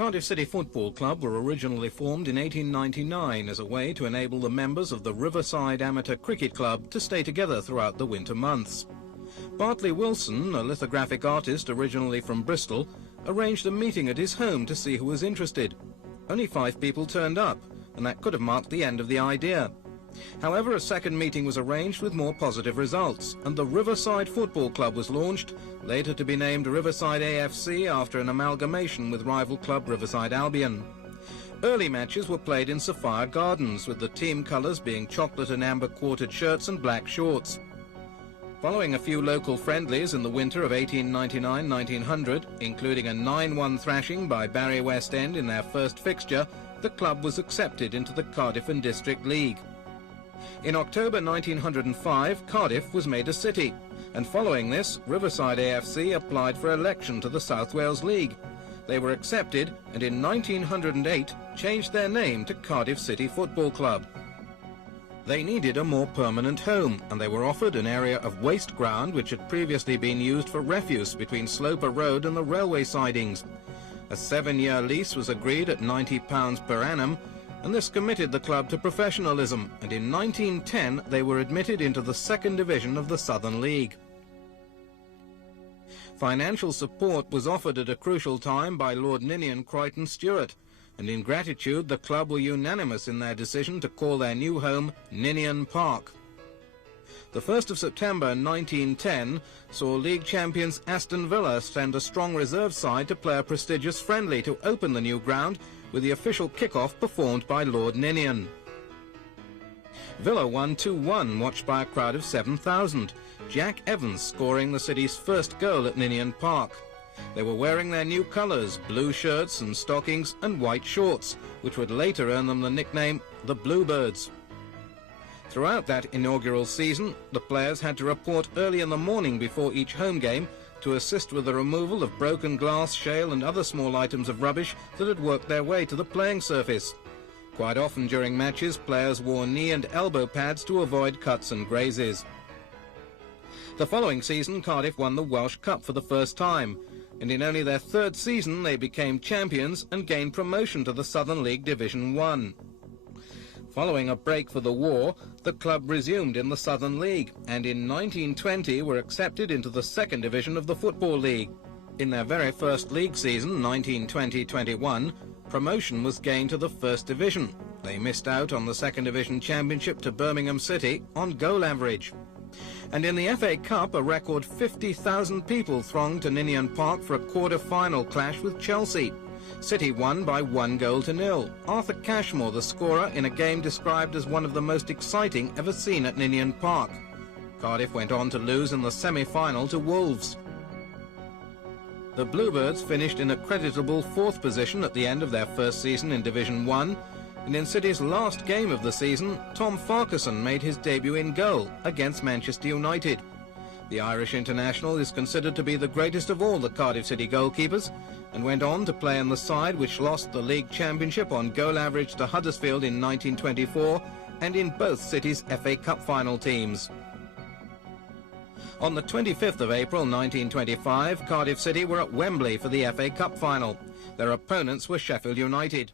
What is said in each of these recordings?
Cardiff City Football Club were originally formed in 1899 as a way to enable the members of the Riverside Amateur Cricket Club to stay together throughout the winter months. Bartley Wilson, a lithographic artist originally from Bristol, arranged a meeting at his home to see who was interested. Only 5 people turned up, and that could have marked the end of the idea. However, a second meeting was arranged with more positive results, and the Riverside Football Club was launched, later to be named Riverside AFC after an amalgamation with rival club Riverside Albion. Early matches were played in Sapphire Gardens, with the team colours being chocolate and amber quartered shirts and black shorts. Following a few local friendlies in the winter of 1899-1900, including a 9-1 thrashing by Barry West End in their first fixture, the club was accepted into the Cardiff and District League. In October 1905, Cardiff was made a city, and following this, Riverside AFC applied for election to the South Wales League. They were accepted, and in 1908 changed their name to Cardiff City Football Club. They needed a more permanent home, and they were offered an area of waste ground which had previously been used for refuse between Sloper Road and the railway sidings. A 7-year lease was agreed at £90 per annum, and this committed the club to professionalism, and in 1910 they were admitted into the second division of the Southern League. Financial support was offered at a crucial time by Lord Ninian Croydon Stewart, and in gratitude the club were unanimous in their decision to call their new home Ninian Park. The 1st of September 1910 saw league champions Aston Villa send a strong reserve side to play a prestigious friendly to open the new ground, with the official kick-off performed by Lord Ninian. Villa won 2-1, watched by a crowd of 7,000, Jack Evans scoring the city's first goal at Ninian Park. They were wearing their new colours, blue shirts and stockings and white shorts, which would later earn them the nickname the Bluebirds. Throughout that inaugural season, the players had to report early in the morning before each home game to assist with the removal of broken glass, shale and other small items of rubbish that had worked their way to the playing surface. Quite often during matches, players wore knee and elbow pads to avoid cuts and grazes. The following season, Cardiff won the Welsh Cup for the first time, and in only their 3rd season they became champions and gained promotion to the Southern League Division 1. Following a break for the war, the club resumed in the Southern League, and in 1920 were accepted into the 2nd division of the Football League. In their very first league season, 1920-21, promotion was gained to the 1st division. They missed out on the 2nd division championship to Birmingham City on goal average. And in the FA Cup, a record 50,000 people thronged to Ninian Park for a quarter-final clash with Chelsea. City won by 1-0. Arthur Cashmore the scorer in a game described as one of the most exciting ever seen at Ninian Park. Cardiff went on to lose in the semi-final to Wolves. The Bluebirds finished in a creditable 4th position at the end of their first season in Division 1, and in City's last game of the season, Tom Farquharson made his debut in goal against Manchester United. The Irish international is considered to be the greatest of all the Cardiff City goalkeepers, and went on to play in the side which lost the league championship on goal average to Huddersfield in 1924, and in both City's FA Cup final teams. On the 25th of April 1925, Cardiff City were at Wembley for the FA Cup final. Their opponents were Sheffield United.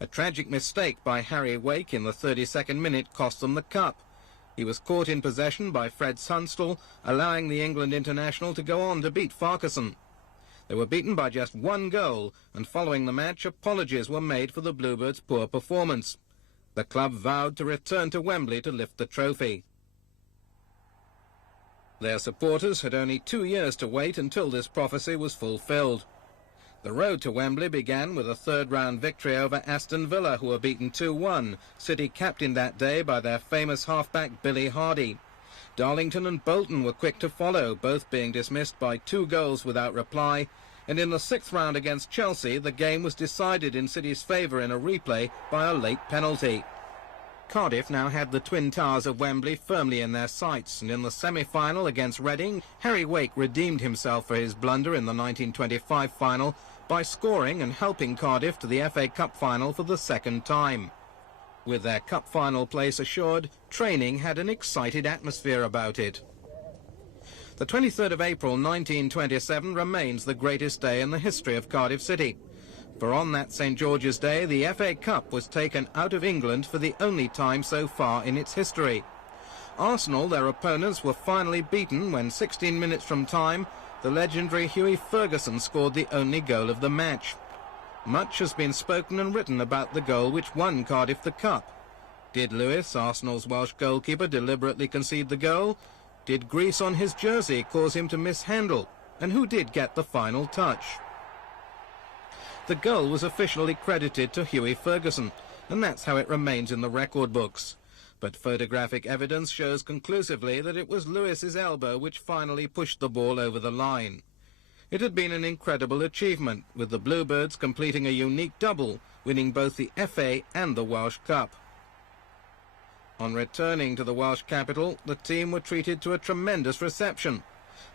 A tragic mistake by Harry Wake in the 32nd minute cost them the cup. He was caught in possession by Fred Sunstall, allowing the England international to go on to beat Farquharson. They were beaten by just 1 goal, and following the match, apologies were made for the Bluebirds' poor performance. The club vowed to return to Wembley to lift the trophy. Their supporters had only 2 years to wait until this prophecy was fulfilled. The road to Wembley began with a 3rd-round victory over Aston Villa, who were beaten 2-1, City captained that day by their famous halfback Billy Hardy. Darlington and Bolton were quick to follow, both being dismissed by 2 goals without reply, and in the 6th round against Chelsea, the game was decided in City's favour in a replay by a late penalty. Cardiff now had the Twin Towers of Wembley firmly in their sights, and in the semi-final against Reading, Harry Wake redeemed himself for his blunder in the 1925 final by scoring and helping Cardiff to the FA Cup final for the 2nd time. With their cup final place assured, training had an excited atmosphere about it. The 23rd of April 1927 remains the greatest day in the history of Cardiff City. For on that St George's Day, the FA Cup was taken out of England for the only time so far in its history. Arsenal, their opponents, were finally beaten when 16 minutes from time, the legendary Hughie Ferguson scored the only goal of the match. Much has been spoken and written about the goal which won Cardiff the Cup. Did Lewis, Arsenal's Welsh goalkeeper, deliberately concede the goal? Did grease on his jersey cause him to mishandle? And who did get the final touch? The goal was officially credited to Hughie Ferguson, and that's how it remains in the record books. But photographic evidence shows conclusively that it was Lewis's elbow which finally pushed the ball over the line. It had been an incredible achievement, with the Bluebirds completing a unique double, winning both the FA and the Welsh Cup. On returning to the Welsh capital, the team were treated to a tremendous reception.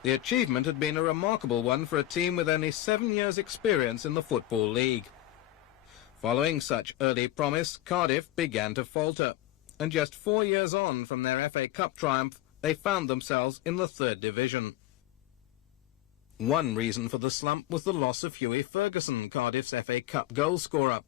The achievement had been a remarkable one for a team with only 7 years' experience in the Football League. Following such early promise, Cardiff began to falter, and just 4 years on from their FA Cup triumph, they found themselves in the 3rd Division. One reason for the slump was the loss of Hughie Ferguson, Cardiff's FA Cup goalscorer.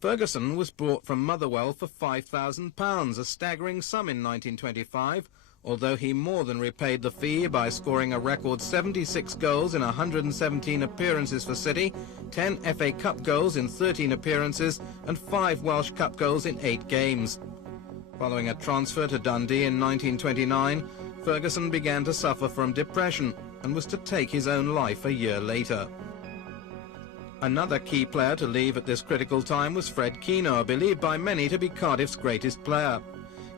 Ferguson was brought from Motherwell for £5,000, a staggering sum in 1925, although he more than repaid the fee by scoring a record 76 goals in 117 appearances for City, 10 FA Cup goals in 13 appearances, and 5 Welsh Cup goals in 8 games. Following a transfer to Dundee in 1929, Ferguson began to suffer from depression and was to take his own life a year later. Another key player to leave at this critical time was Fred Keenor, believed by many to be Cardiff's greatest player.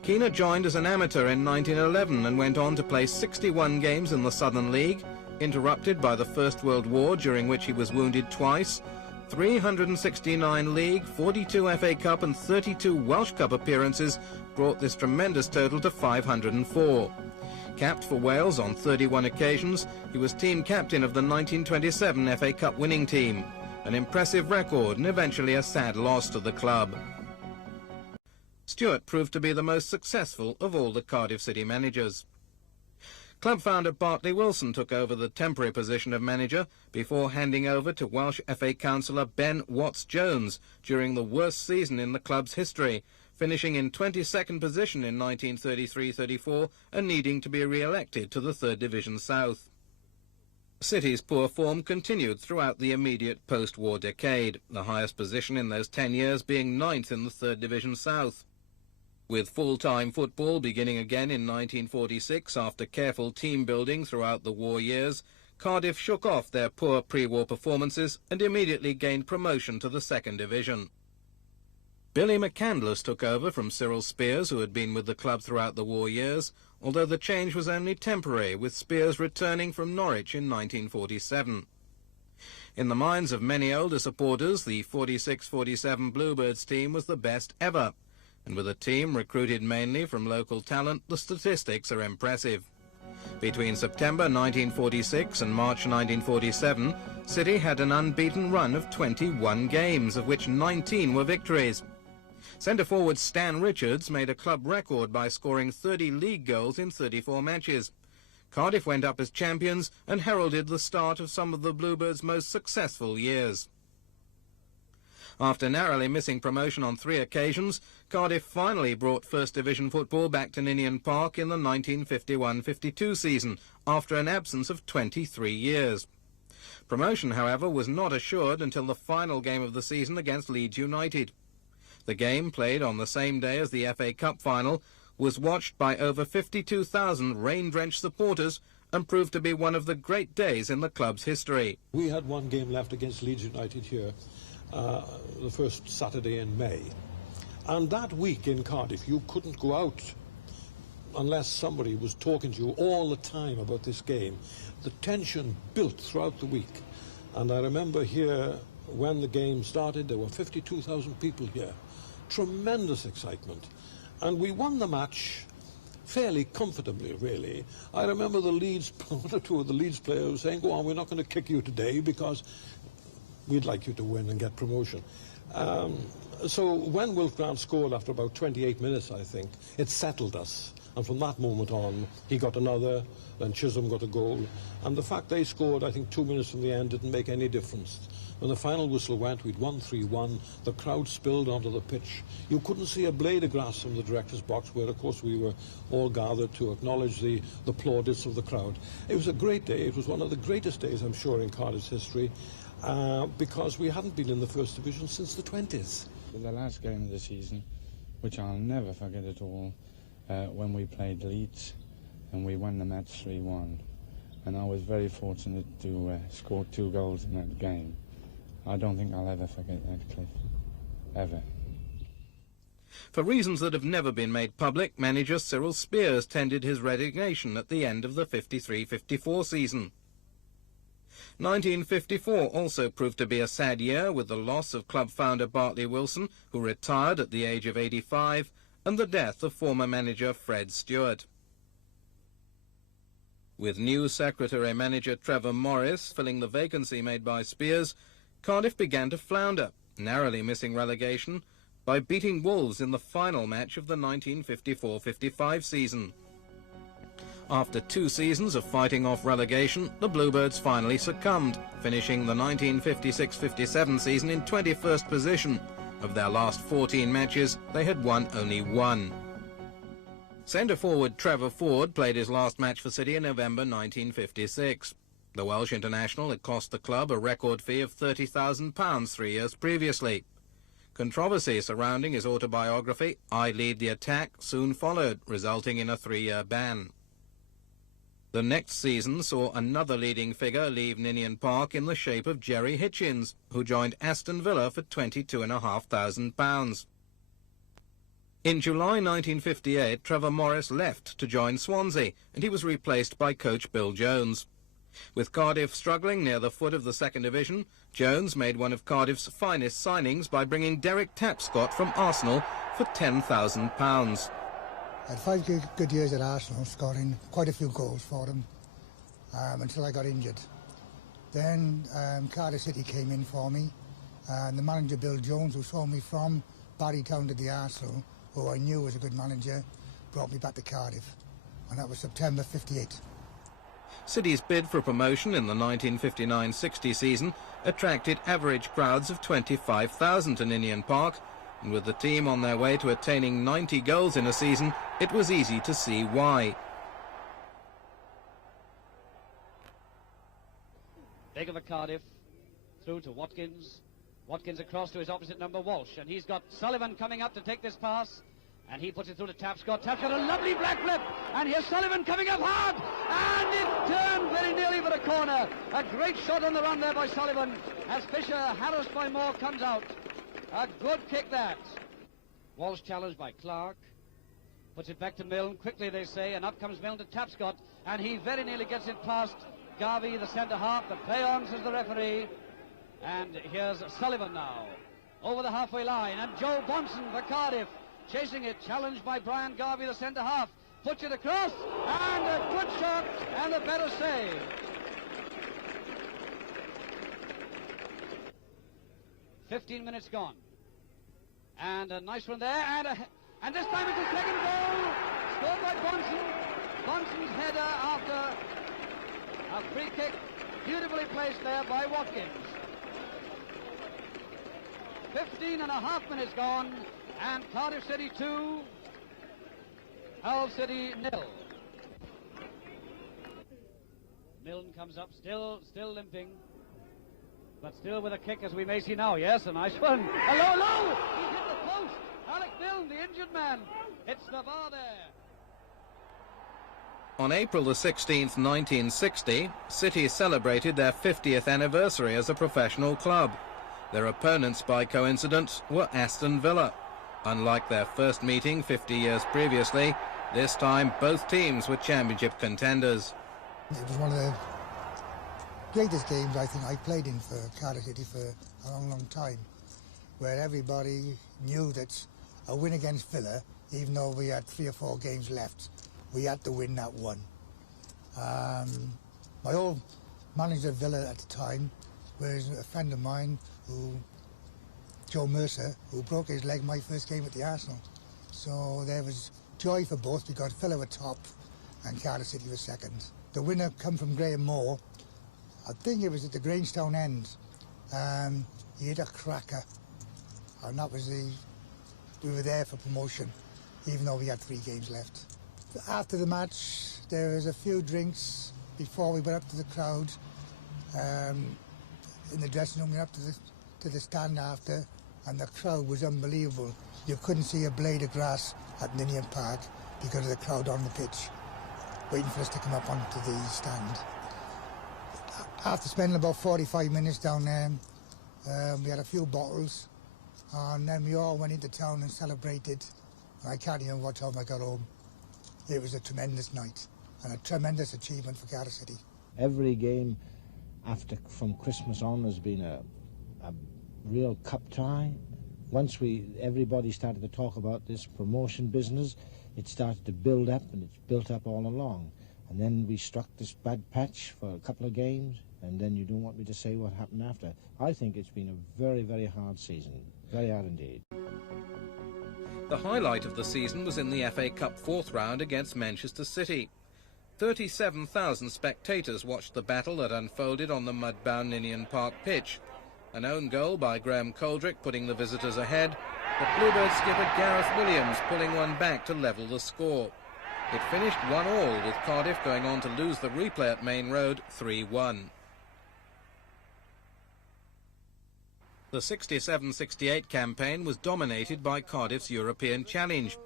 Keenor joined as an amateur in 1911 and went on to play 61 games in the Southern League, interrupted by the First World War, during which he was wounded twice, 369 League, 42 FA Cup and 32 Welsh Cup appearances brought this tremendous total to 504. Capped for Wales on 31 occasions, he was team captain of the 1927 FA Cup winning team. An impressive record and eventually a sad loss to the club. Stewart proved to be the most successful of all the Cardiff City managers. Club founder Bartley Wilson took over the temporary position of manager before handing over to Welsh FA councillor Ben Watts-Jones during the worst season in the club's history, finishing in 22nd position in 1933-34 and needing to be re-elected to the 3rd Division South. City's poor form continued throughout the immediate post-war decade, the highest position in those 10 years being 9th in the 3rd Division South. With full-time football beginning again in 1946 after careful team building throughout the war years, Cardiff shook off their poor pre-war performances and immediately gained promotion to the 2nd Division. Billy McCandless took over from Cyril Spears, who had been with the club throughout the war years, although the change was only temporary, with Spears returning from Norwich in 1947. In the minds of many older supporters, the 46-47 Bluebirds team was the best ever, and with a team recruited mainly from local talent, the statistics are impressive. Between September 1946 and March 1947, City had an unbeaten run of 21 games, of which 19 were victories. Centre-forward Stan Richards made a club record by scoring 30 league goals in 34 matches. Cardiff went up as champions and heralded the start of some of the Bluebirds' most successful years. After narrowly missing promotion on 3 occasions, Cardiff finally brought First Division football back to Ninian Park in the 1951-52 season, after an absence of 23 years. Promotion, however, was not assured until the final game of the season against Leeds United. The game, played on the same day as the FA Cup final, was watched by over 52,000 rain-drenched supporters and proved to be one of the great days in the club's history. We had one game left against Leeds United here, the first Saturday in May. And that week in Cardiff, you couldn't go out unless somebody was talking to you all the time about this game. The tension built throughout the week. And I remember here, when the game started, there were 52,000 people here. Tremendous excitement. And we won the match fairly comfortably, really. I remember the Leeds, one or two of the Leeds players saying, go on, we're not going to kick you today because we'd like you to win and get promotion. So when Wilf Grant scored after about 28 minutes, I think, it settled us. And from that moment on, he got another, then Chisholm got a goal. And the fact they scored, I think, 2 minutes from the end didn't make any difference. When the final whistle went, we'd won 3-1. The crowd spilled onto the pitch. You couldn't see a blade of grass from the director's box, where, of course, we were all gathered to acknowledge the plaudits of the crowd. It was a great day. It was one of the greatest days, I'm sure, in Cardiff's history, because we hadn't been in the First Division since the 20s. The last game of the season, which I'll never forget at all, when we played Leeds and we won the match 3-1. And I was very fortunate to score 2 goals in that game. I don't think I'll ever forget that, Cliff. Ever. For reasons that have never been made public, manager Cyril Spears tendered his resignation at the end of the 53-54 season. 1954 also proved to be a sad year, with the loss of club founder Bartley Wilson, who retired at the age of 85, and the death of former manager Fred Stewart. With new secretary-manager Trevor Morris filling the vacancy made by Spears, Cardiff began to flounder, narrowly missing relegation by beating Wolves in the final match of the 1954-55 season. After 2 seasons of fighting off relegation, the Bluebirds finally succumbed, finishing the 1956-57 season in 21st position. Of their last 14 matches, they had won only 1. Centre-forward Trevor Ford played his last match for City in November 1956. The Welsh international had cost the club a record fee of £30,000 3 years previously. Controversy surrounding his autobiography, I Lead the Attack, soon followed, resulting in a 3-year ban. The next season saw another leading figure leave Ninian Park in the shape of Jerry Hitchens, who joined Aston Villa for £22,500. In July 1958, Trevor Morris left to join Swansea, and he was replaced by coach Bill Jones. With Cardiff struggling near the foot of the second division, Jones made one of Cardiff's finest signings by bringing Derek Tapscott from Arsenal for £10,000. I had 5 good years at Arsenal, scoring quite a few goals for them, until I got injured. Then Cardiff City came in for me, and the manager Bill Jones, who saw me from Barrytown to the Arsenal, who I knew was a good manager, brought me back to Cardiff, and that was September '58. City's bid for promotion in the 1959-60 season attracted average crowds of 25,000 to Ninian Park, and with the team on their way to attaining 90 goals in a season, it was easy to see why. Big of a Cardiff, through to Watkins. Watkins across to his opposite number, Walsh, and he's got Sullivan coming up to take this pass, and he puts it through to Tapscott. Tapscott, a lovely black flip, and here's Sullivan coming up hard, and it turned very nearly for a corner. A great shot on the run there by Sullivan, as Fisher, harassed by Moore, comes out. A good kick that. Walsh challenged by Clark, puts it back to Milne, quickly they say, and up comes Milne to Tapscott, and he very nearly gets it past Garvey, the centre-half. The play on, says the referee. And here's Sullivan now, over the halfway line, and Joe Bonson for Cardiff, chasing it, challenged by Brian Garvey, the centre-half, puts it across, and a good shot, and a better save. "15 minutes gone, and a nice one there, and this time it's a second goal, scored by Bonson. Bonson's header after a free kick, beautifully placed there by Watkins. 15.5 minutes gone, and Cardiff City 2, Hull City 0. Milne comes up, still limping, but still with a kick, as we may see now. Yes, a nice one. Hello! He hit the post. Alec Milne, the injured man, hits the bar there. On April the 16th, 1960, City celebrated their 50th anniversary as a professional club. Their opponents, by coincidence, were Aston Villa. Unlike their first meeting 50 years previously, this time both teams were championship contenders. It was one of the greatest games I think I played in for Cardiff City for a long time, where everybody knew that a win against Villa, even though we had 3 or 4 games left, we had to win that one. My old manager of Villa at the time was a friend of mine, Joe Mercer, who broke his leg my first game at the Arsenal. So there was joy for both because Villa were top and Cardiff City was second. The winner come from Graham Moore. I think it was at the Grangetown end. He hit a cracker, and that was we were there for promotion, even though we had 3 games left. After the match, there was a few drinks before we went up to the crowd. In the dressing room, we went up to the stand after, and the crowd was unbelievable. You couldn't see a blade of grass at Ninian Park because of the crowd on the pitch, waiting for us to come up onto the stand. After spending about 45 minutes down there, we had a few bottles, and then we all went into town and celebrated. I can't even remember what time I got home. It was a tremendous night and a tremendous achievement for Cardiff City. Every game from Christmas on has been a real cup tie. Once everybody started to talk about this promotion business, it started to build up, and it's built up all along. And then we struck this bad patch for a couple of games, and then you don't want me to say what happened after. I think it's been a very, very hard season. Very hard indeed. The highlight of the season was in the FA Cup 4th round against Manchester City. 37,000 spectators watched the battle that unfolded on the mud-bound Ninian Park pitch. An own goal by Graham Coldrick putting the visitors ahead, but Bluebirds skipper Gareth Williams pulling one back to level the score. It finished 1-1, with Cardiff going on to lose the replay at Main Road 3-1. The 67-68 campaign was dominated by Cardiff's European challenge.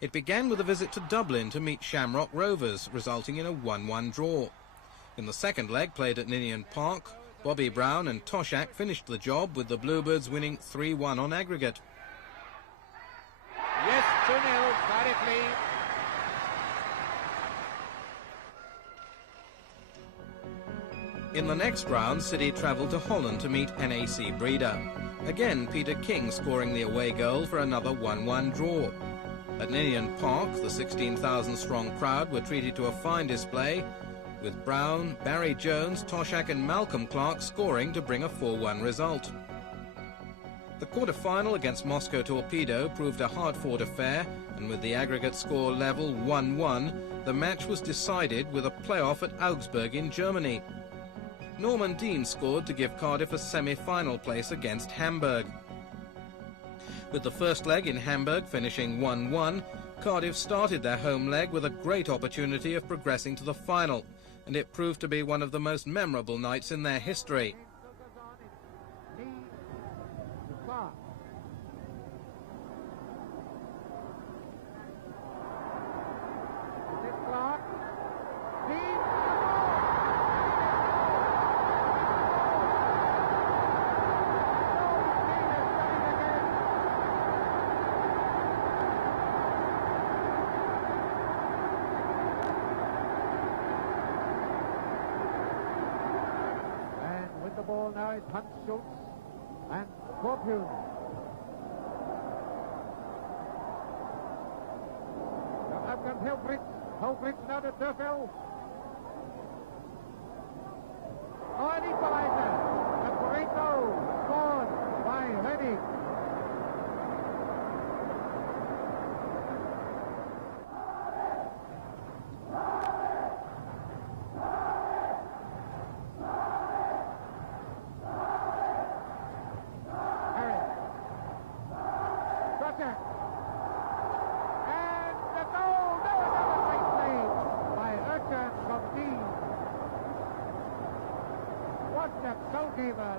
It began with a visit to Dublin to meet Shamrock Rovers, resulting in a 1-1 draw. In the second leg, played at Ninian Park, Bobby Brown and Toshack finished the job, with the Bluebirds winning 3-1 on aggregate. Yes, 2-0, Cardiff lead. In the next round, City travelled to Holland to meet NAC Breda. Again, Peter King scoring the away goal for another 1-1 draw. At Ninian Park, the 16,000-strong crowd were treated to a fine display, with Brown, Barry Jones, Toshack and Malcolm Clark scoring to bring a 4-1 result. The quarter-final against Moscow Torpedo proved a hard-fought affair, and with the aggregate score level 1-1, the match was decided with a play-off at Augsburg in Germany. Norman Dean scored to give Cardiff a semi-final place against Hamburg. With the first leg in Hamburg finishing 1-1, Cardiff started their home leg with a great opportunity of progressing to the final, and it proved to be one of the most memorable nights in their history. Ball now is Hunt Schultz and Scorpion. Now up comes Helfrich now to Turfell. On equalizer. A great goal scored by Rennie.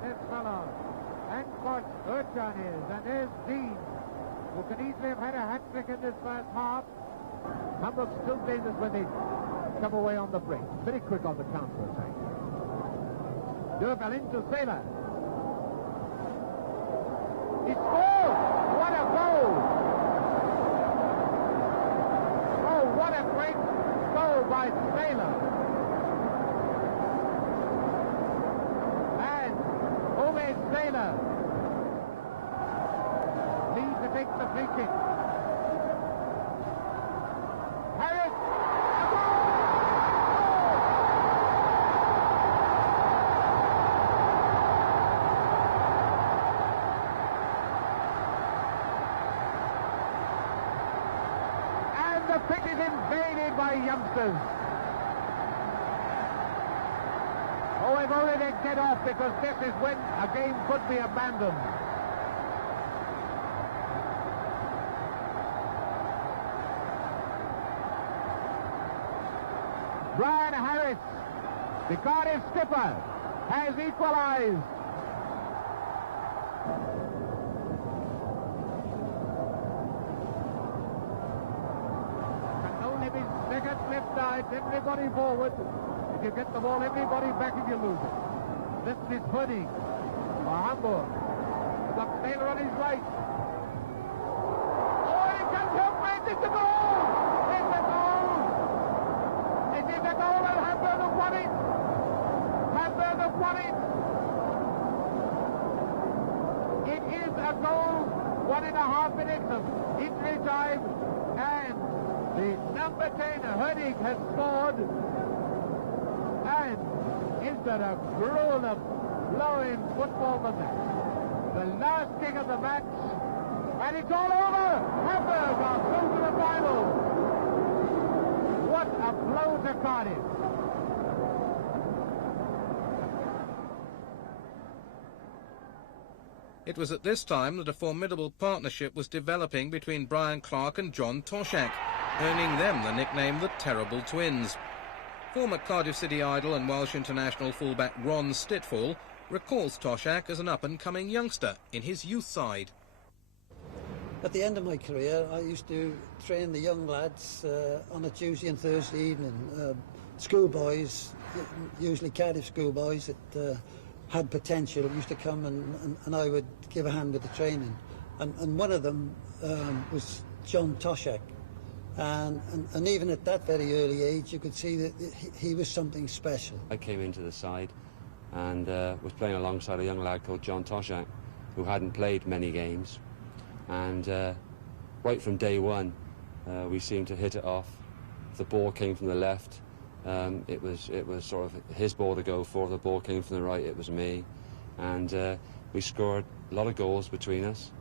This fellow, and what Urchan is, and there's Dean, who can easily have had a hat-trick in this first half. Hamburg still dangerous when they come away on the break. Very quick on the counter-attack. Durval into Sailor. He scores! What a goal! Oh, what a great goal by Sailor! Sailor leads to take the free kick. Harris! And the invaded by youngsters. Oh, if only they get off, because this is when a game could be abandoned. Brian Harris, the Cardiff skipper, has equalized. Can only be second left side, everybody forward. If you get the ball, everybody back if you lose it. This is Hooding for Hamburg. He's got Taylor on his right. Oh, he comes up, right, it's a goal! It's a goal! It is a goal, and Hamburg have won it! Hamburg have won it! It is a goal, 1.5 minutes of injury time, and the number 10, Hooding, has scored. And is there a grown-up blowing football than that? The last kick of the match, and it's all over! Hamburg are through to the final! What a blow to Cardiff! It was at this time that a formidable partnership was developing between Brian Clark and John Toshack, earning them the nickname the Terrible Twins. Former Cardiff City idol and Welsh international fullback Ron Stitfall recalls Toshack as an up-and-coming youngster in his youth side. At the end of my career, I used to train the young lads on a Tuesday and Thursday evening. Schoolboys, usually Cardiff schoolboys that had potential, used to come and I would give a hand with the training. And one of them was John Toshack. And even at that very early age, you could see that he was something special. I came into the side and was playing alongside a young lad called John Toshack, who hadn't played many games. And right from day one, we seemed to hit it off. If the ball came from the left, it was sort of his ball to go for. If the ball came from the right, it was me. And we scored a lot of goals between us,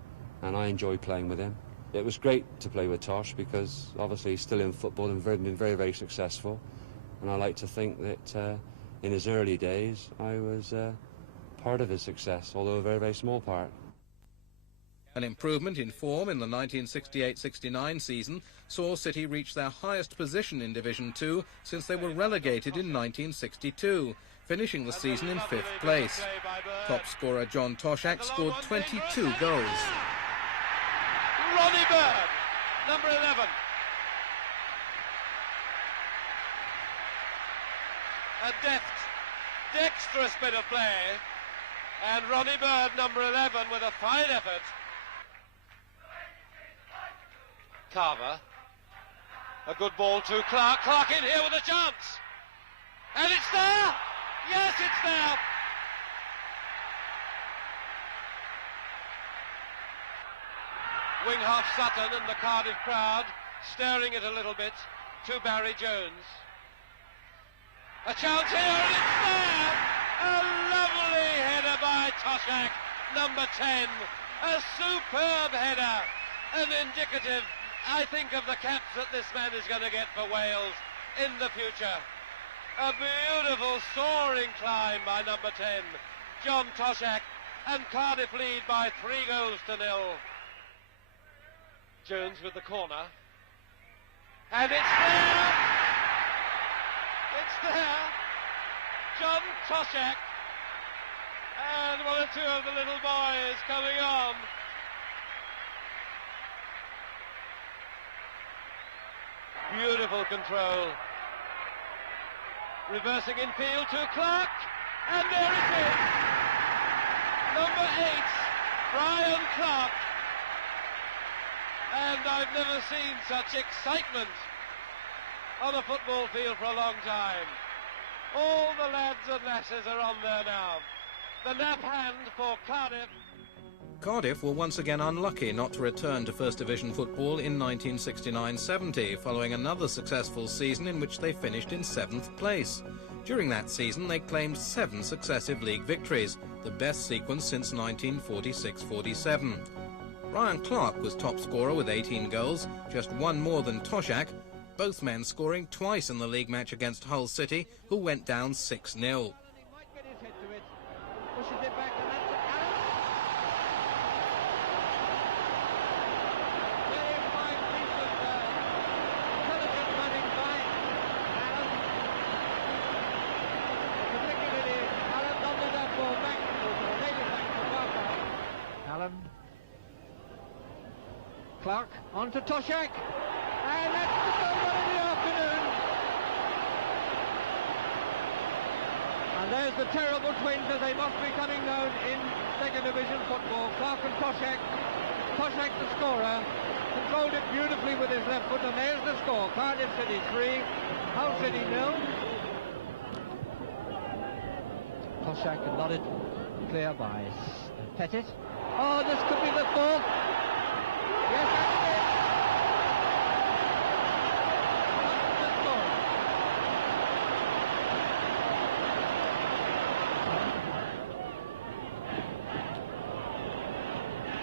and I enjoyed playing with him. It was great to play with Tosh because obviously he's still in football and been very, very successful. And I like to think that in his early days I was part of his success, although a very, very small part. An improvement in form in the 1968-69 season saw City reach their highest position in Division 2 since they were relegated in 1962, finishing the season in 5th place. Top scorer John Toshack scored 22 goals. Ronnie Bird, number 11. A dexterous bit of play, and Ronnie Bird, number 11, with a fine effort. Carver, a good ball to Clark. Clark in here with a chance, and it's there. Yes, it's there. Wing half Sutton and the Cardiff crowd staring it a little bit to Barry Jones. A chance here, and it's there! A lovely header by Toshack, number 10. A superb header, and indicative, I think, of the caps that this man is going to get for Wales in the future. A beautiful soaring climb by number 10, John Toshack, and Cardiff lead by 3-0. Jones with the corner, and it's there! It's there! John Toshack, and one or two of the little boys coming on. Beautiful control. Reversing in field to Clark, and there it is! Number 8, Brian Clark. And I've never seen such excitement on a football field for a long time. All the lads and lasses are on there now. The nap hand for Cardiff. Cardiff were once again unlucky not to return to First Division football in 1969-70, following another successful season in which they finished in 7th place. During that season, they claimed 7 successive league victories, the best sequence since 1946-47. Brian Clark was top scorer with 18 goals, just one more than Toshack, both men scoring twice in the league match against Hull City, who went down 6-0. Clark on to Toshack, and that's the third one in the afternoon. And there's the terrible twins as they must be coming known in second division football. Clark and Toshack. Toshack the scorer, controlled it beautifully with his left foot, and there's the score. Cardiff City 3, Hull City 0. Toshack nodded clear by Pettit. Oh, this could be the fourth. Yes, that's it.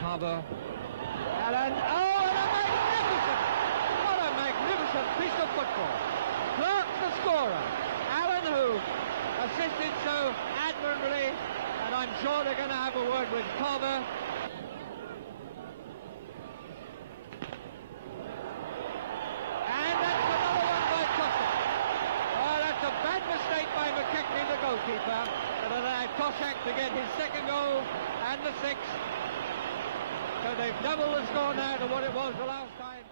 Harbour. Allen. Oh, and a magnificent! What a magnificent piece of football. Clark the scorer. Allen, who assisted so admirably, and I'm sure they're going to have a word with Harbour. Goalkeeper that allowed Toshack to get his second goal and the sixth. So they've doubled the score now to what it was the last time.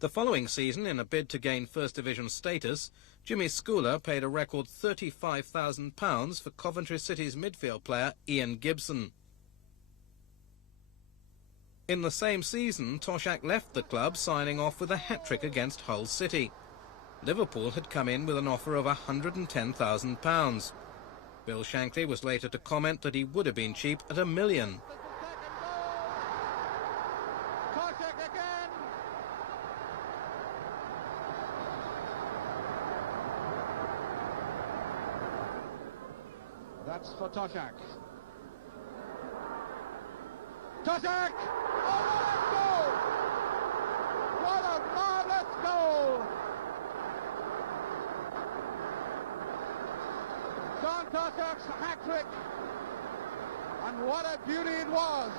The following season, in a bid to gain First Division status, Jimmy Schooler paid a record £35,000 for Coventry City's midfield player Ian Gibson. In the same season, Toshack left the club, signing off with a hat-trick against Hull City. Liverpool had come in with an offer of £110,000. Bill Shankly was later to comment that he would have been cheap at £1 million. That's for Toshack. Toshack! Oh, what a goal! What a marvellous goal! John Toshack's hat-trick, and what a beauty it was.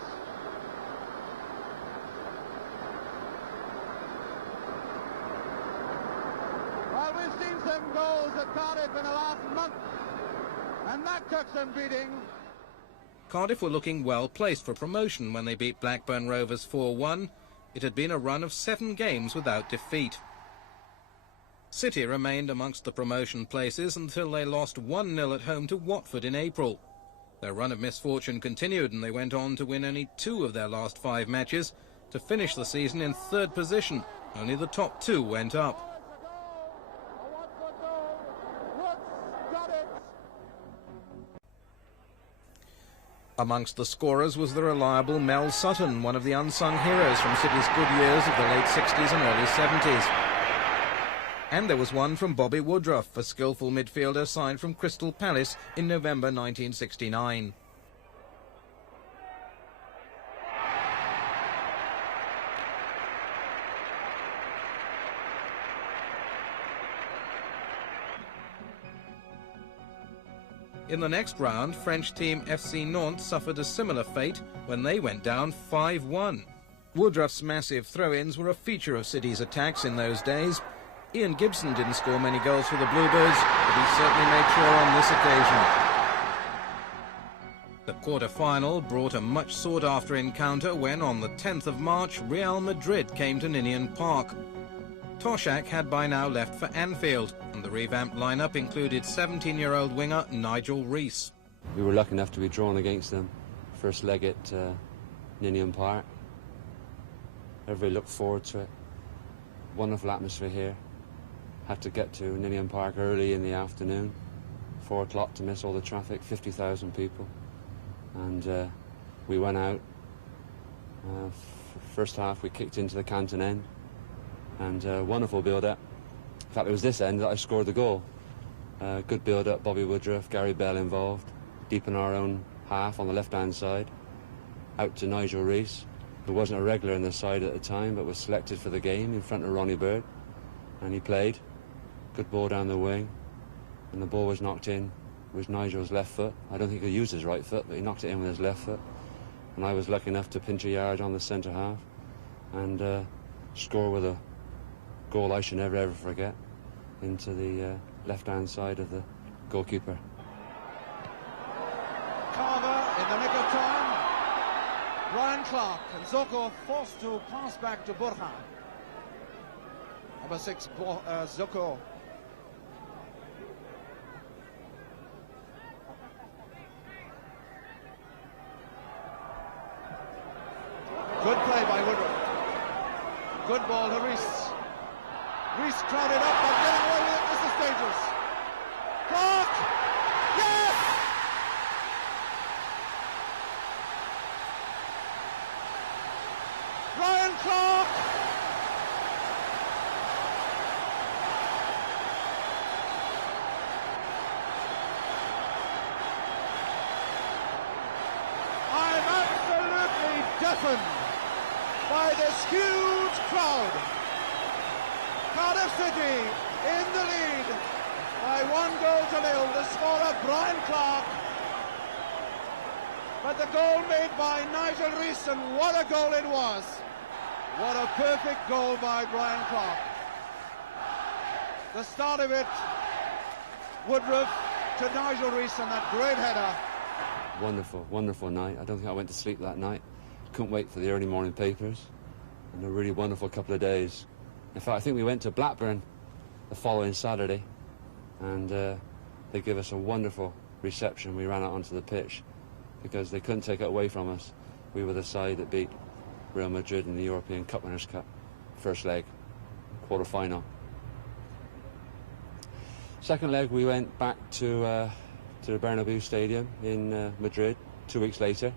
Well, we've seen some goals at Cardiff in the last month, and that took some beating. Cardiff were looking well placed for promotion when they beat Blackburn Rovers 4-1. It had been a run of 7 games without defeat. City remained amongst the promotion places until they lost 1-0 at home to Watford in April. Their run of misfortune continued, and they went on to win only 2 of their last 5 matches to finish the season in 3rd position. Only the top 2 went up. Amongst the scorers was the reliable Mel Sutton, one of the unsung heroes from City's good years of the late 60s and early 70s. And there was one from Bobby Woodruff, a skillful midfielder signed from Crystal Palace in November 1969. In the next round, French team FC Nantes suffered a similar fate when they went down 5-1. Woodruff's massive throw-ins were a feature of City's attacks in those days. Ian Gibson didn't score many goals for the Bluebirds, but he certainly made sure on this occasion. The quarter-final brought a much sought-after encounter when, on the 10th of March, Real Madrid came to Ninian Park. Toshack had by now left for Anfield, and the revamped lineup included 17-year-old winger Nigel Rees. We were lucky enough to be drawn against them. First leg at Ninian Park. Everybody looked forward to it. Wonderful atmosphere here. Had to get to Ninian Park early in the afternoon, 4 o'clock to miss all the traffic, 50,000 people. And we went out. First half we kicked into the Canton end. And wonderful build-up. In fact, it was this end that I scored the goal. Good build-up, Bobby Woodruff, Gary Bell involved. Deep in our own half on the left-hand side. Out to Nigel Rees, who wasn't a regular in the side at the time, but was selected for the game in front of Ronnie Bird. and he played. Good ball down the wing, and the ball was knocked in with Nigel's left foot. I don't think he used his right foot, but he knocked it in with his left foot. And I was lucky enough to pinch a yard on the centre half and score with a goal I should never ever forget into the left-hand side of the goalkeeper. Carver in the nick of time. Brian Clark and Zoko forced to pass back to Burhan. Number 6, Zoko. Good play by Woodruff. Good ball to Reese. Reese crowded up, but getting away with it at the stages. Clark! Yes! Brian Clark! I'm absolutely deafened by this huge crowd. Cardiff City in the lead by 1-0. The scorer Brian Clark. But the goal made by Nigel Reese, and what a goal it was. What a perfect goal by Brian Clark. The start of it, Woodruff to Nigel Reese and that great header. Wonderful, wonderful night. I don't think I went to sleep that night. Couldn't wait for the early morning papers. And a really wonderful couple of days. In fact, I think we went to Blackburn the following Saturday, and they gave us a wonderful reception. We ran out onto the pitch because they couldn't take it away from us. We were the side that beat Real Madrid in the European Cup Winners' Cup, first leg, quarter-final. Second leg, we went back to the Bernabeu Stadium in Madrid 2 weeks later.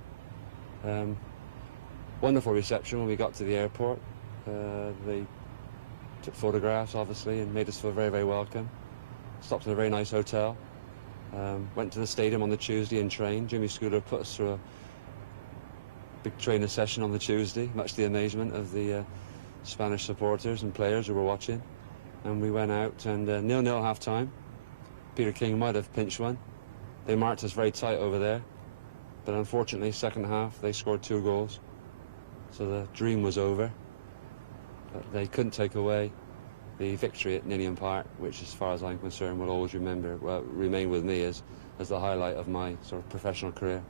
Wonderful reception when we got to the airport. They took photographs, obviously, and made us feel very, very welcome. Stopped in a very nice hotel. Went to the stadium on the Tuesday and trained. Jimmy Scudder put us through a big training session on the Tuesday, much to the amazement of the Spanish supporters and players who were watching. And we went out and 0-0 half-time. Peter King might have pinched one. They marked us very tight over there. But unfortunately, second half, they scored 2 goals. So the dream was over. But they couldn't take away the victory at Ninian Park, which, as far as I'm concerned, will always remain with me as the highlight of my sort of professional career.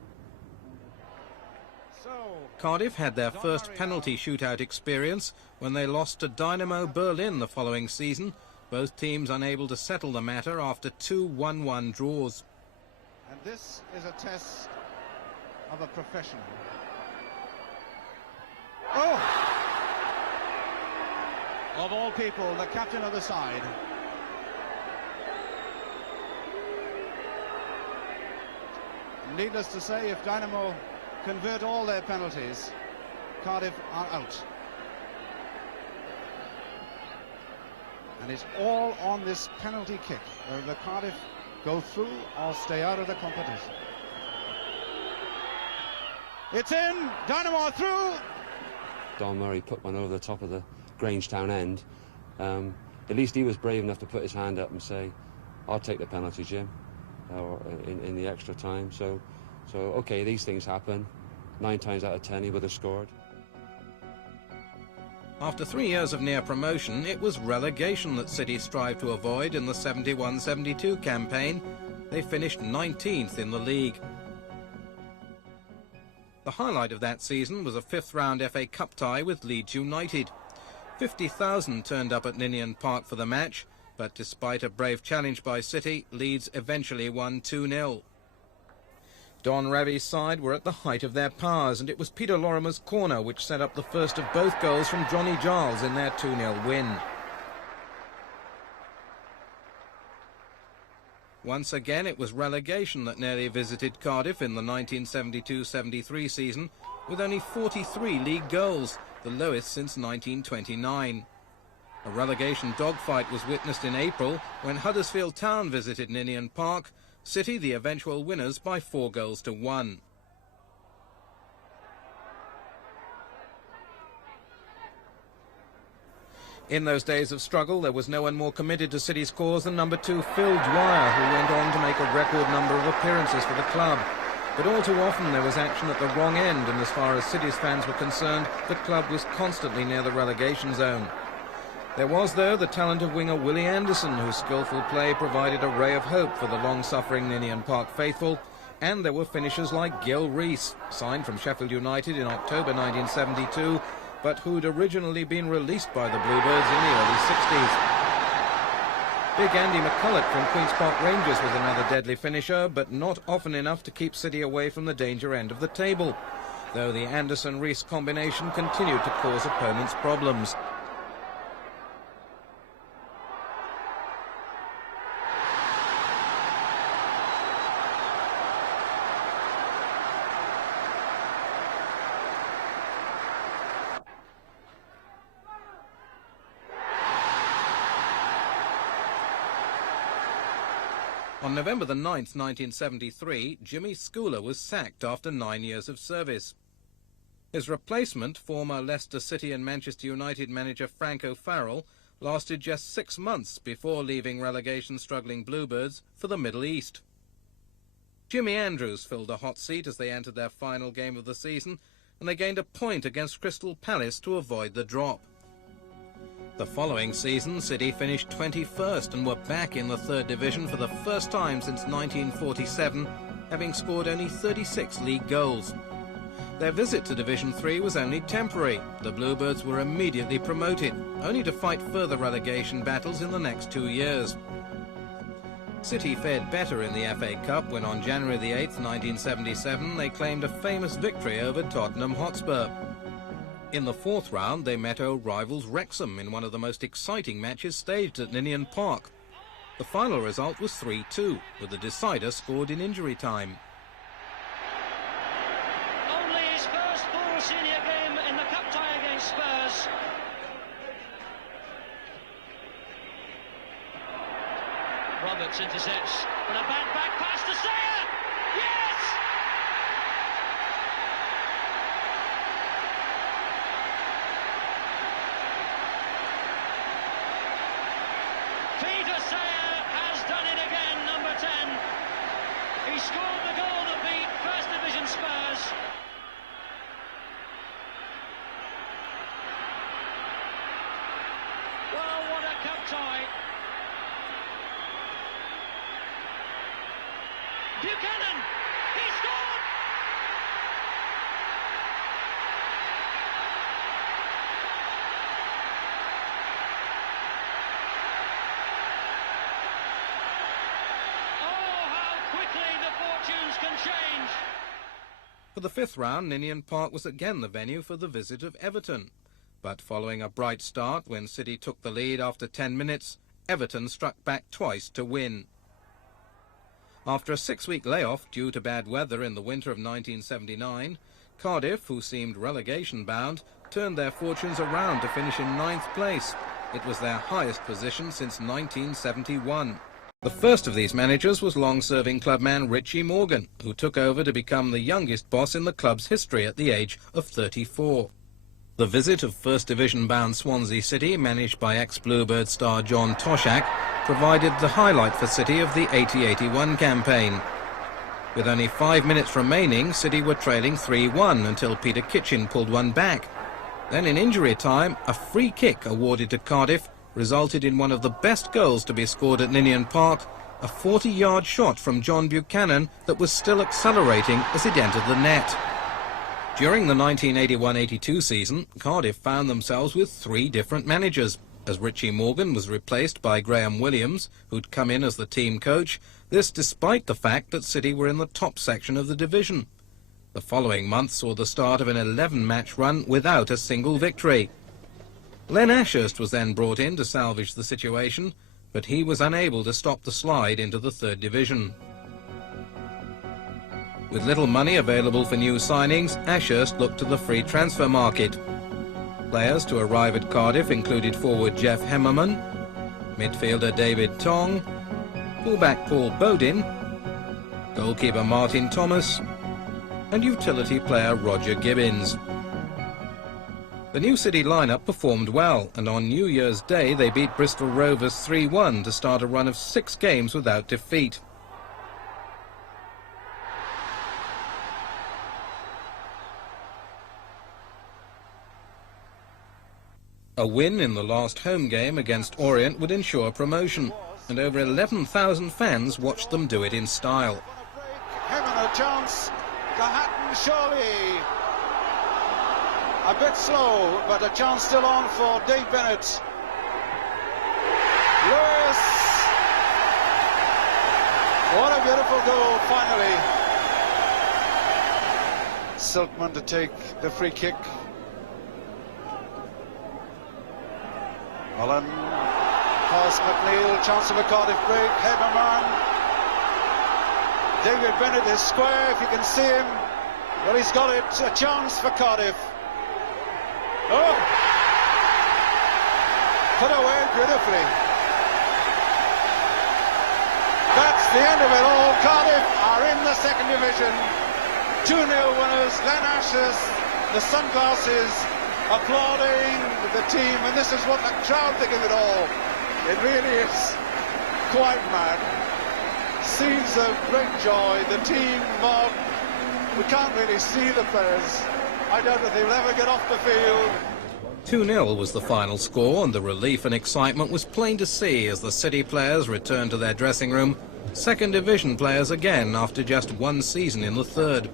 Cardiff had their first penalty shootout experience when they lost to Dynamo Berlin the following season, both teams unable to settle the matter after 2 1-1 draws. And this is a test of a professional. Oh! Of all people, the captain of the side. Needless to say, if Dynamo convert all their penalties, Cardiff are out. And it's all on this penalty kick, whether Cardiff go through or stay out of the competition. It's in, Dynamo are through. Don Murray put one over the top of the Grangetown end. At least he was brave enough to put his hand up and say, I'll take the penalty, Jim, or in the extra time. So okay, these things happen. 9 times out of 10 he would have scored. After 3 years of near promotion, it was relegation that City strived to avoid in the 71-72 campaign. They finished 19th in the league. The highlight of that season was a 5th-round FA Cup tie with Leeds United. 50,000 turned up at Ninian Park for the match, but despite a brave challenge by City, Leeds eventually won 2-0. Don Ravi's side were at the height of their powers, and it was Peter Lorimer's corner which set up the first of both goals from Johnny Giles in their 2-0 win. Once again, it was relegation that nearly visited Cardiff in the 1972-73 season, with only 43 league goals, the lowest since 1929. A relegation dogfight was witnessed in April when Huddersfield Town visited Ninian Park, City the eventual winners by 4-1. In those days of struggle, there was no one more committed to City's cause than number 2 Phil Dwyer, who went on to make a record number of appearances for the club. But all too often there was action at the wrong end, and as far as City's fans were concerned, the club was constantly near the relegation zone. There was, though, the talent of winger Willie Anderson, whose skillful play provided a ray of hope for the long-suffering Ninian Park faithful, and there were finishers like Gil Rees, signed from Sheffield United in October 1972, but who'd originally been released by the Bluebirds in the early 60s. Big Andy McCulloch from Queen's Park Rangers was another deadly finisher, but not often enough to keep City away from the danger end of the table, though the Anderson-Rees combination continued to cause opponents problems. On November the 9th, 1973, Jimmy Schooler was sacked after 9 years of service. His replacement, former Leicester City and Manchester United manager Frank O'Farrell, lasted just 6 months before leaving relegation-struggling Bluebirds for the Middle East. Jimmy Andrews filled a hot seat as they entered their final game of the season, and they gained a point against Crystal Palace to avoid the drop. The following season, City finished 21st and were back in the 3rd Division for the first time since 1947, having scored only 36 league goals. Their visit to Division 3 was only temporary. The Bluebirds were immediately promoted, only to fight further relegation battles in the next 2 years. City fared better in the FA Cup when on January the 8th, 1977, they claimed a famous victory over Tottenham Hotspur. In the 4th round, they met old rivals Wrexham in one of the most exciting matches staged at Ninian Park. The final result was 3-2, with the decider scored in injury time. Only his first full senior game in the cup tie against Spurs. Roberts intercepts, and a bad back pass to Sayer! Yes! Peter Sayer has done it again, number 10. He scored the goal that beat First Division Spurs. Well, what a cup tie. Buchanan, he scored! Can change. For the 5th round, Ninian Park was again the venue for the visit of Everton. But following a bright start when City took the lead after 10 minutes, Everton struck back twice to win. After a 6-week layoff due to bad weather in the winter of 1979, Cardiff, who seemed relegation-bound, turned their fortunes around to finish in 9th place. It was their highest position since 1971. The first of these managers was long-serving clubman Richie Morgan, who took over to become the youngest boss in the club's history at the age of 34. The visit of First Division-bound Swansea City, managed by ex-Bluebird star John Toshack, provided the highlight for City of the 80-81 campaign. With only 5 minutes remaining, City were trailing 3-1 until Peter Kitchen pulled one back. Then in injury time, a free kick awarded to Cardiff resulted in one of the best goals to be scored at Ninian Park, a 40-yard shot from John Buchanan that was still accelerating as it entered the net. During the 1981-82 season, Cardiff found themselves with 3 different managers, as Richie Morgan was replaced by Graham Williams, who'd come in as the team coach, this despite the fact that City were in the top section of the division. The following month saw the start of an 11-match run without a single victory. Len Ashurst was then brought in to salvage the situation, but he was unable to stop the slide into the 3rd Division. With little money available for new signings, Ashurst looked to the free transfer market. Players to arrive at Cardiff included forward Jeff Hemmerman, midfielder David Tong, fullback Paul Bodin, goalkeeper Martin Thomas, and utility player Roger Gibbins. The new City lineup performed well, and on New Year's Day they beat Bristol Rovers 3-1 to start a run of 6 games without defeat. A win in the last home game against Orient would ensure promotion, and over 11,000 fans watched them do it in style. Having a chance, Hatton surely a bit slow, but a chance still on for Dave Bennett. Lewis, what a beautiful goal finally. Silkman to take the free kick. Mullen, pass McNeil, chance of a Cardiff break, Heberman. David Bennett is square, if you can see him. Well, he's got it, a chance for Cardiff. Oh! Put away beautifully. That's the end of it all. Cardiff are in the second division. 2-0 winners, Len Ashurst, the sunglasses, applauding the team, and this is what the crowd think of it all. It really is quite mad. Scenes of great joy. The team, Mark, we can't really see the players. I don't know if they'll ever get off the field. 2-0 was the final score, and the relief and excitement was plain to see as the City players returned to their dressing room, second division players again after just one season in the third.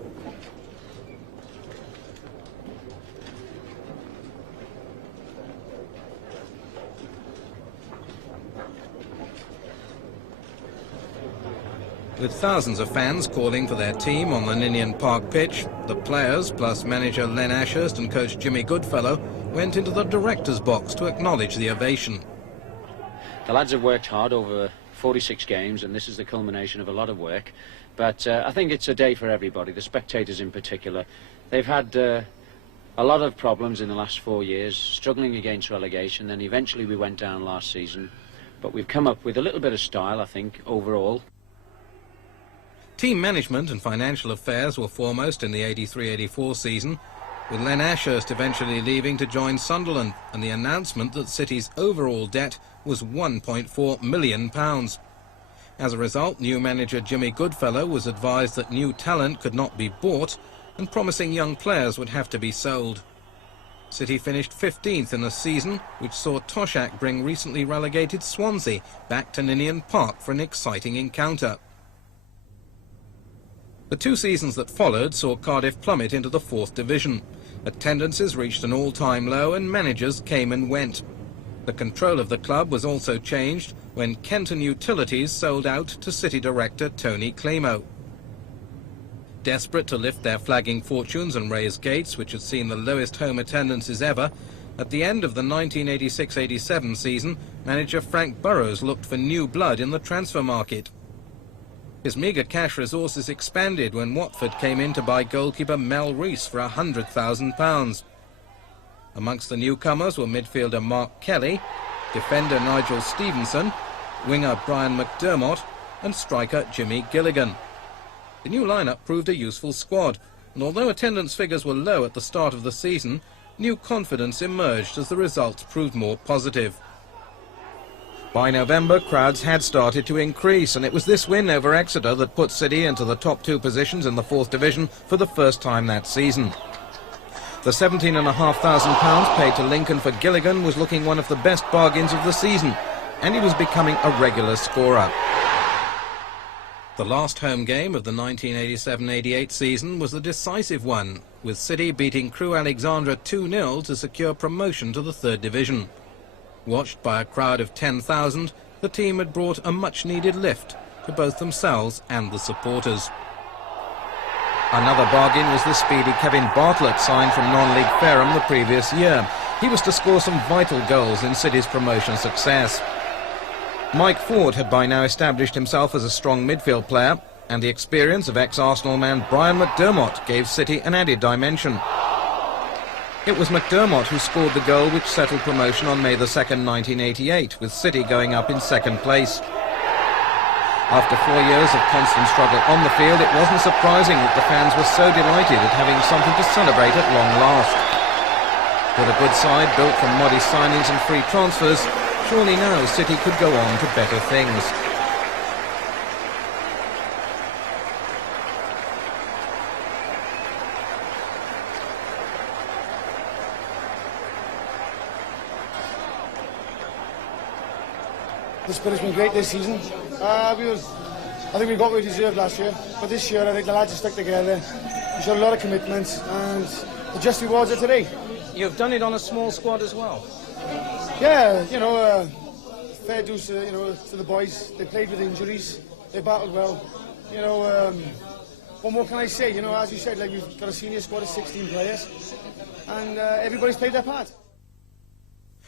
With thousands of fans calling for their team on the Ninian Park pitch, the players, plus manager Len Ashurst and coach Jimmy Goodfellow, went into the director's box to acknowledge the ovation. The lads have worked hard over 46 games, and this is the culmination of a lot of work. But I think it's a day for everybody, the spectators in particular. They've had a lot of problems in the last 4 years, struggling against relegation, then eventually we went down last season. But we've come up with a little bit of style, I think, overall. Team management and financial affairs were foremost in the 83-84 season, with Len Ashurst eventually leaving to join Sunderland, and the announcement that City's overall debt was £1.4 million. As a result, new manager Jimmy Goodfellow was advised that new talent could not be bought, and promising young players would have to be sold. City finished 15th in a season which saw Toshack bring recently relegated Swansea back to Ninian Park for an exciting encounter. The 2 seasons that followed saw Cardiff plummet into the 4th division. Attendances reached an all-time low and managers came and went. The control of the club was also changed when Kenton Utilities sold out to City director Tony Climo. Desperate to lift their flagging fortunes and raise gates, which had seen the lowest home attendances ever, at the end of the 1986-87 season, manager Frank Burrows looked for new blood in the transfer market. His meagre cash resources expanded when Watford came in to buy goalkeeper Mel Rees for £100,000. Amongst the newcomers were midfielder Mark Kelly, defender Nigel Stevenson, winger Brian McDermott and striker Jimmy Gilligan. The new lineup proved a useful squad, and although attendance figures were low at the start of the season, new confidence emerged as the results proved more positive. By November, crowds had started to increase, and it was this win over Exeter that put City into the top 2 positions in the 4th division for the first time that season. The £17,500 paid to Lincoln for Gilligan was looking one of the best bargains of the season, and he was becoming a regular scorer. The last home game of the 1987-88 season was the decisive one, with City beating Crewe Alexandra 2-0 to secure promotion to the 3rd division. Watched by a crowd of 10,000, the team had brought a much-needed lift to both themselves and the supporters. Another bargain was the speedy Kevin Bartlett, signed from non-league Fareham the previous year. He was to score some vital goals in City's promotion success. Mike Ford had by now established himself as a strong midfield player, and the experience of ex-Arsenal man Brian McDermott gave City an added dimension. It was McDermott who scored the goal which settled promotion on May the 2nd, 1988, with City going up in 2nd place. After 4 years of constant struggle on the field, it wasn't surprising that the fans were so delighted at having something to celebrate at long last. With a good side built from modest signings and free transfers, surely now City could go on to better things. The spirit's been great this season. I think we got what we deserved last year, but this year I think the lads have stuck together. We showed a lot of commitment, and the just rewards are today. You've done it on a small squad as well. Yeah, you know, fair dues, to the boys. They played with injuries. They battled well. You know, what more can I say? You know, as you said, like, we've got a senior squad of 16 players, and everybody's played their part.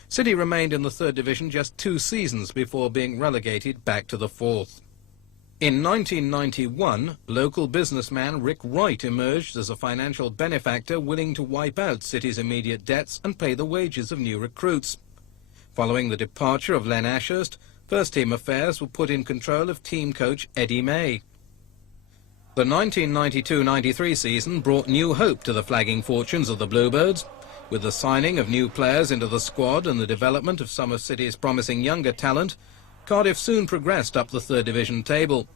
City remained in the third division just 2 seasons before being relegated back to the fourth. In 1991, local businessman Rick Wright emerged as a financial benefactor willing to wipe out City's immediate debts and pay the wages of new recruits. Following the departure of Len Ashurst, first-team affairs were put in control of team coach Eddie May. The 1992-93 season brought new hope to the flagging fortunes of the Bluebirds. With the signing of new players into the squad and the development of some of City's promising younger talent, Cardiff soon progressed up the third division table.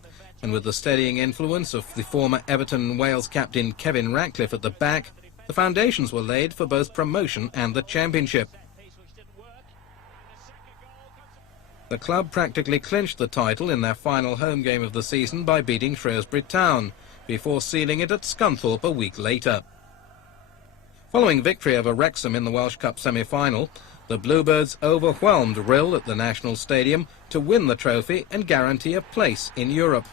And with the steadying influence of the former Everton and Wales captain Kevin Ratcliffe at the back, the foundations were laid for both promotion and the championship. The club practically clinched the title in their final home game of the season by beating Shrewsbury Town, before sealing it at Scunthorpe a week later. Following victory over Wrexham in the Welsh Cup semi-final, the Bluebirds overwhelmed Rill at the National Stadium to win the trophy and guarantee a place in Europe.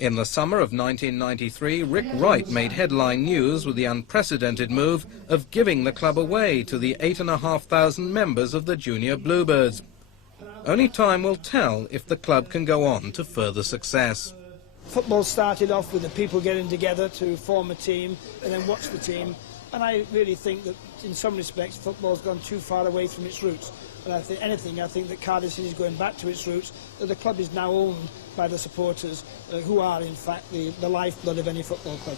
In the summer of 1993, Rick Wright made headline news with the unprecedented move of giving the club away to the 8,500 members of the Junior Bluebirds. Only time will tell if the club can go on to further success. Football started off with the people getting together to form a team and then watch the team. And I really think that in some respects football's gone too far away from its roots. And I think that Cardiff City is going back to its roots, that the club is now owned by the supporters, who are in fact the lifeblood of any football club.